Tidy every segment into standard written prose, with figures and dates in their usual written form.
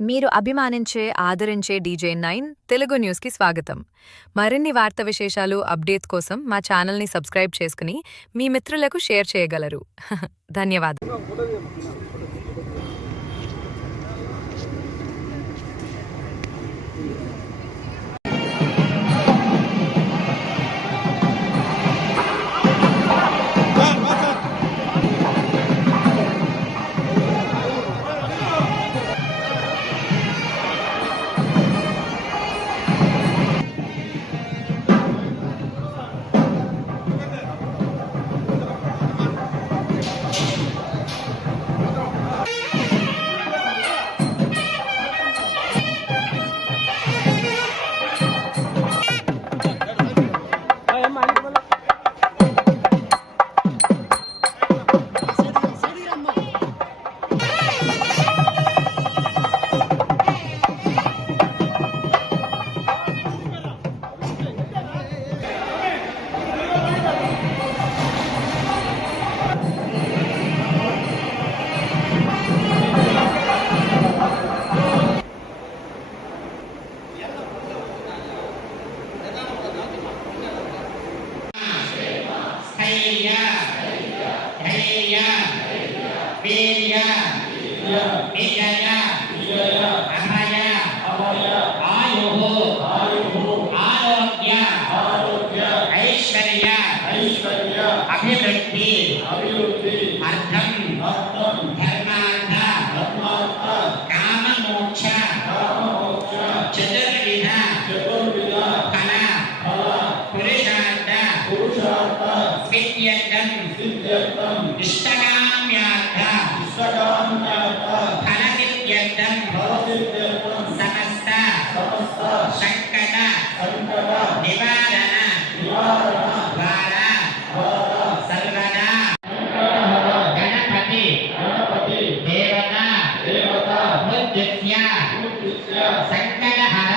మీరు అభిమానించే, ఆదరించే DJ9 తెలుగు న్యూస్‌కి స్వాగతం. మరిన్ని వార్తా విశేషాలు, అప్డేట్స్ కోసం మా ఛానల్‌ని సబ్స్క్రైబ్ చేసుకుని మీ మిత్రులకు షేర్ చేయగలరు. ధన్యవాదాలు. అభివృద్ధి అర్థం ధర్మార్థ కామ మోక్ష చతుర్విధ ఫల పురుషార్థ సిద్ధ్యర్థం ఇష్టకామ్యార్థ ఫల సిద్ధ్యర్థం సమస్త సంకట నివారణ ద్వారా సర్వదా గణపతి దేవత మృత్యుస్య సంకటహర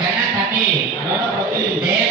గణపతి దేవత